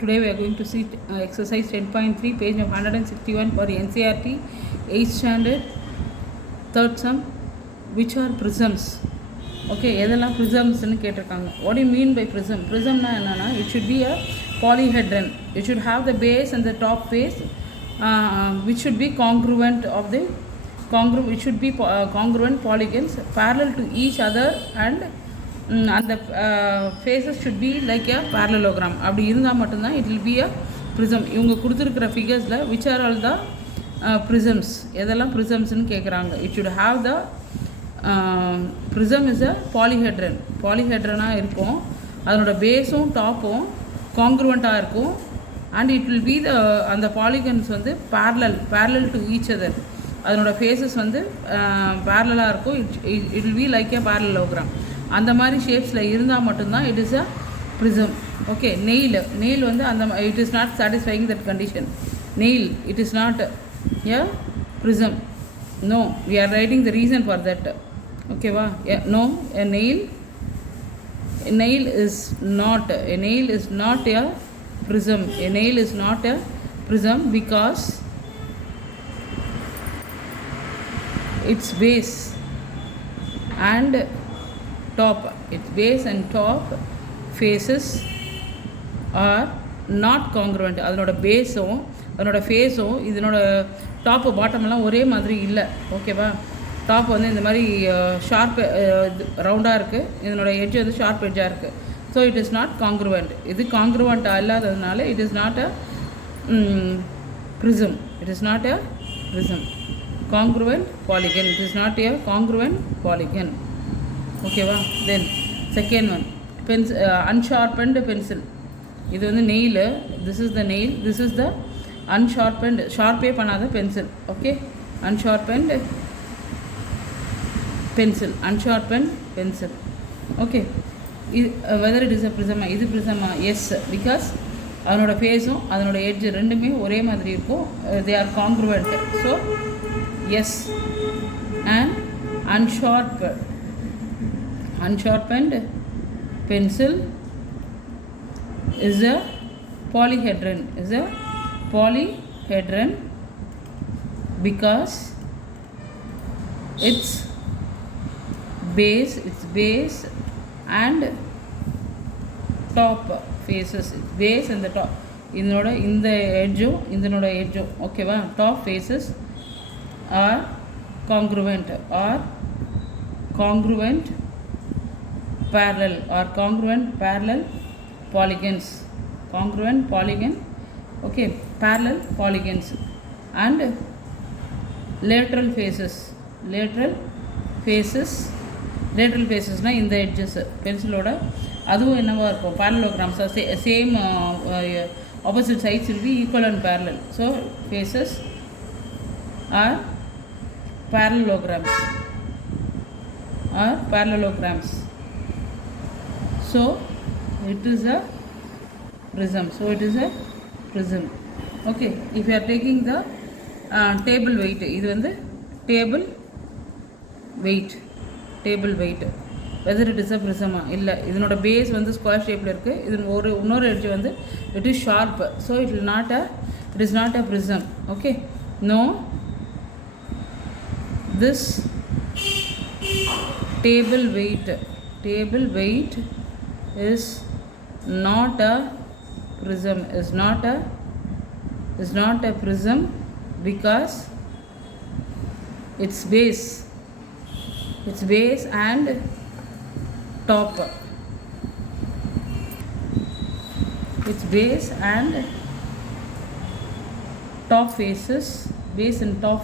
Today we are going to see exercise 10.3, page number 161 for NCERT 8th standard, third sum. Which are prisms? Okay, எதெல்லாம் prismsன்னு கேட்டிருக்காங்க. What do you mean by prism? Prismனா என்னன்னா, it should be a polyhedron. It should have the base and the top face which should be congruent of the it should be congruent polygons parallel to each other, and அந்த faces should be like a parallelogram. அப்படி இருந்தால் மட்டும்தான் it will be a prism. இவங்க கொடுத்துருக்கிற ஃபிகர்ஸில் which are all the prisms, எதெல்லாம் ப்ரிசம்ஸ்ன்னு கேட்குறாங்க. It should have the prism is a பாலிஹெட்ரனாக இருக்கும். அதனோட பேஸும் டாப்பும் காங்க்ருவெண்ட்டாக இருக்கும். And it will be the அந்த பாலிகன்ஸ் வந்து பேரலல் டு ஈச் அதர். அதனோட ஃபேஸஸ் வந்து பேரலாக இருக்கும். It will be like a parallelogram. அந்த மாதிரி ஷேப்ஸில் இருந்தால் மட்டும்தான் it is a prism. Okay, nail வந்து அந்த it is not satisfying that condition. Nail it is not a prism. No, we are writing the reason for that. ஓகேவா? No, a nail is not a prism. A nail is not a prism because its base and its base and top faces are not congruent. அதனோட பேஸும் அதனோட ஃபேஸும் இதனோட டாப்பு பாட்டமெல்லாம் ஒரே மாதிரி இல்லை. ஓகேவா? டாப் வந்து இந்த மாதிரி ஷார்ப் ரவுண்டாக இருக்குது, இதனோட எட்ஜ் வந்து ஷார்ப் எட்ஜாக இருக்குது. So it is not congruent. இது காங்க்ருவெண்ட் இல்லாததுனால it is not a prism. It is not a prism. Congruent polygon. It is not a congruent polygon. ஓகேவா? Then second one, unsharpened pencil. இது வந்து nail. This is the nail. This is the unsharpened, ஷார்ப்பே பண்ணாத pencil. Okay, unsharpened pencil. Okay, இது whether it is a ப்ரிசமா? இது ப்ரிசமா? S, because அதனோட ஃபேஸும் அதனோட எட்ஜ் ரெண்டுமே ஒரே மாதிரி இருக்கும். They are congruent. So yes. And unsharpened pencil is a polyhedron. Because its base and top faces, its base and the top, இந்த எட்ஜும் ஓகேவா, top faces are congruent parallel polygons. Okay, parallel polygons. And lateral faces na இந்த edges பென்சிலோட அதுவும் என்னவா இருக்கும், parallelograms. Same opposite sides will be equal and parallel. So faces are parallelograms. So it is a prism. Okay, if you are taking the table weight, இது வந்து table weight whether it is a prism இல்லை. இதனோட பேஸ் வந்து ஸ்கொயர் ஷேப்பில் இருக்குது. இது இன்னொரு எட்ஜ் வந்து it is sharp. So it is not a prism. Okay, no, this table weight is not a prism because its base and top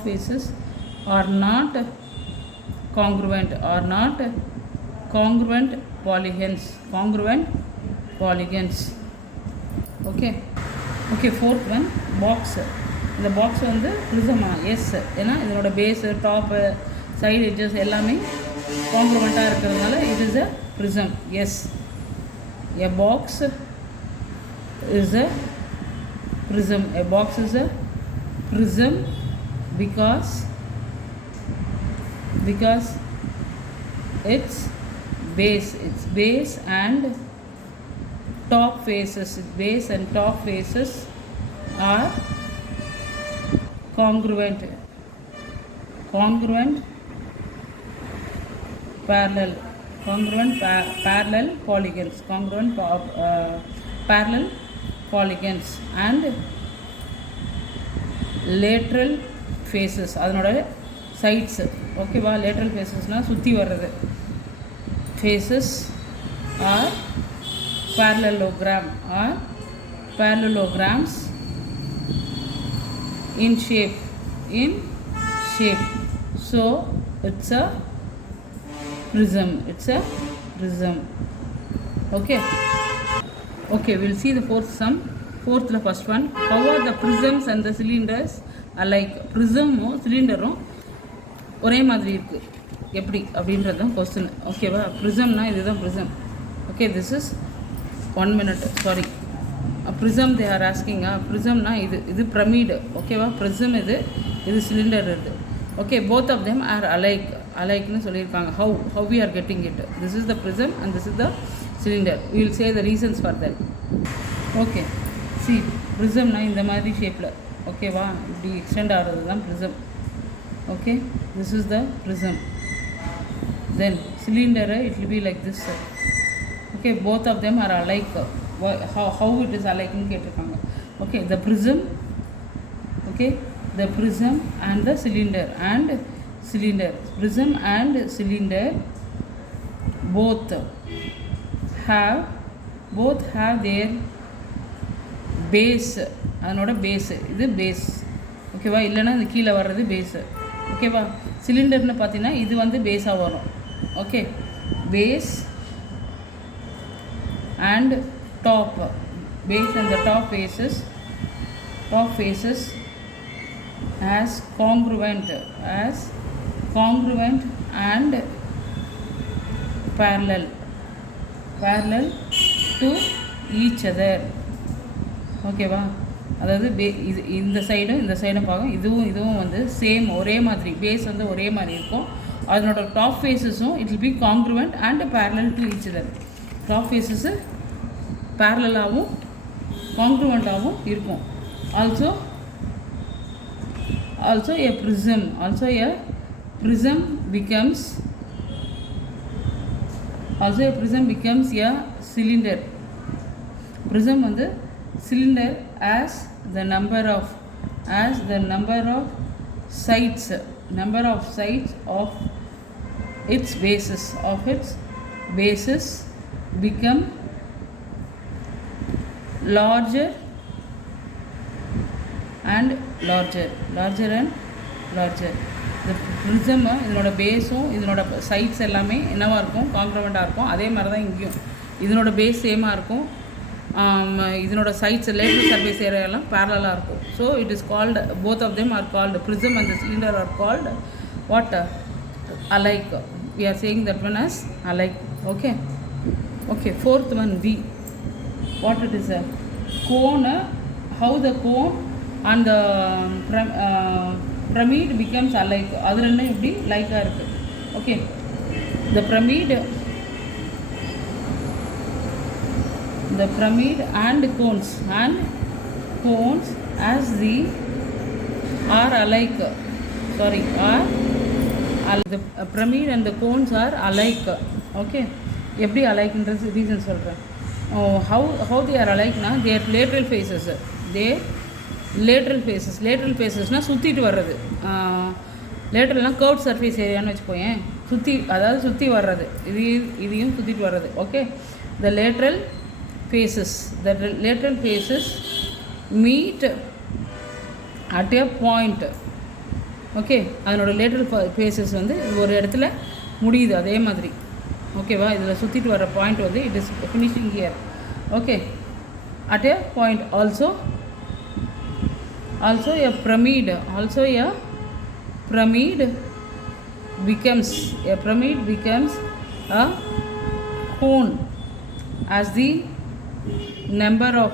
faces are not congruent polygons. Okay, fourth one, box. இந்த பாக்ஸ் வந்து ப்ரிசமா? எஸ். ஏன்னா இதனோட base, top, side edges எல்லாமே காங்க்ருவெண்ட்டாக இருக்கிறதுனால it is a prism. Yes, a box is a prism. because its base and top faces, base and top faces are congruent, parallel, parallel polygons, parallel polygons, and lateral faces அதனோட sides. ஓகேவா, lateral facesனால் சுற்றி வர்றது. faces are parallelograms in shape. So it's a prism. Okay, we'll see the fourth sum. The first one, how are the prisms and the cylinders alike? prism-um cylinder-um ஒரே மாதிரி இருக்கு, எப்படி அப்படின்றது தான் क्वेश्चन. ஓகேவா, prism-னா இதுதான் prism. okay, this is 1 minute, sorry. prism they are asking. prism-னா இது pyramid. ஓகேவா, prism இது cylinder இது. okay, both of them are alike னு சொல்லிருக்காங்க. how we are getting it? this is the prism and this is the cylinder. we will say the reasons for that. okay, see, prism-னா இந்த மாதிரி ஷேப்ல, ஓகேவா, இப்படி எக்ஸ்டெண்ட் ஆகிறது தான் prism. okay, this is the prism. then cylinder, it will be like this. okay, both of them are alike. how it is alike nu ketirukanga. okay, the prism and the cylinder prism and cylinder both have their base. அதனோட பேஸ் இது பேஸ். ஓகேவா, இல்லைன்னா இந்த கீழே வர்றது பேஸு. ஓகேவா, சிலிண்டர்னு பார்த்தீங்கன்னா இது வந்து பேஸாக வரும். Okay, base and top, base and the top faces as congruent and parallel to each other. ஓகேவா, அதாவது இது இந்த சைடும் பார்க்கும், இதுவும் வந்து சேம், ஒரே மாதிரி பேஸ் வந்து ஒரே மாதிரி இருக்கும். அதனோட டாப் ஃபேஸஸும் it will be congruent and parallel to each other. Top faces பேரலாகவும் காங்க்ருவெண்ட்டாகவும் இருக்கும். Also a prism becomes a cylinder. prism வந்து cylinder as the number of sides of its bases become larger and larger. the prism இதனோட பேஸும் இதனோட சைட்ஸ் எல்லாமே என்னவாக இருக்கும், காங்க்ருவெண்ட்டாக இருக்கும். அதே மாதிரி தான் இங்கேயும் இதனோட பேஸ் சேமாக இருக்கும். இதனோட சைட்ஸ் லேட்டரல் சர்ஃபேஸ் ஏரியாலாம் பேரலாக இருக்கும். So it is called, both of them are called, prism and the cylinder are called what? alike. we are saying that one as alike. okay, fourth one, B. what it is? A cone. how the cone and the pyramid becomes alike. அது ரெண்டும் இப்படி லைக்காக இருக்குது. okay, the pyramid and cones as the are alike. the pyramid and the cones are alike. okay, எப்படி அலைக்ன்றது ரீசன் சொல்கிறேன். how they are alike na, they are lateral ஃபேஸஸ்னால் சுற்றிட்டு வர்றது. லேட்ரல்னால் கர்வ் சர்ஃபேஸ் ஏரியான்னு வச்சுக்கோயேன், சுற்றி வர்றது, இதையும் சுற்றிட்டு வர்றது. Okay, the lateral faces meet at a point. Okay, அதனோட லேட்ரல் ஃபேஸஸ் வந்து ஒரு இடத்துல முடியுது அதே மாதிரி. ஓகேவா, இதில் சுற்றிட்டு வர பாயிண்ட் வந்து it is finishing here. Okay, at a point. also a pyramid becomes a cone as the number of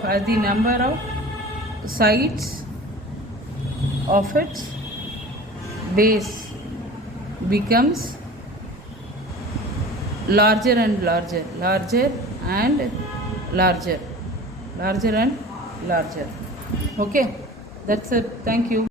sides of its base becomes larger and larger and larger. Okay, that's it. Thank you.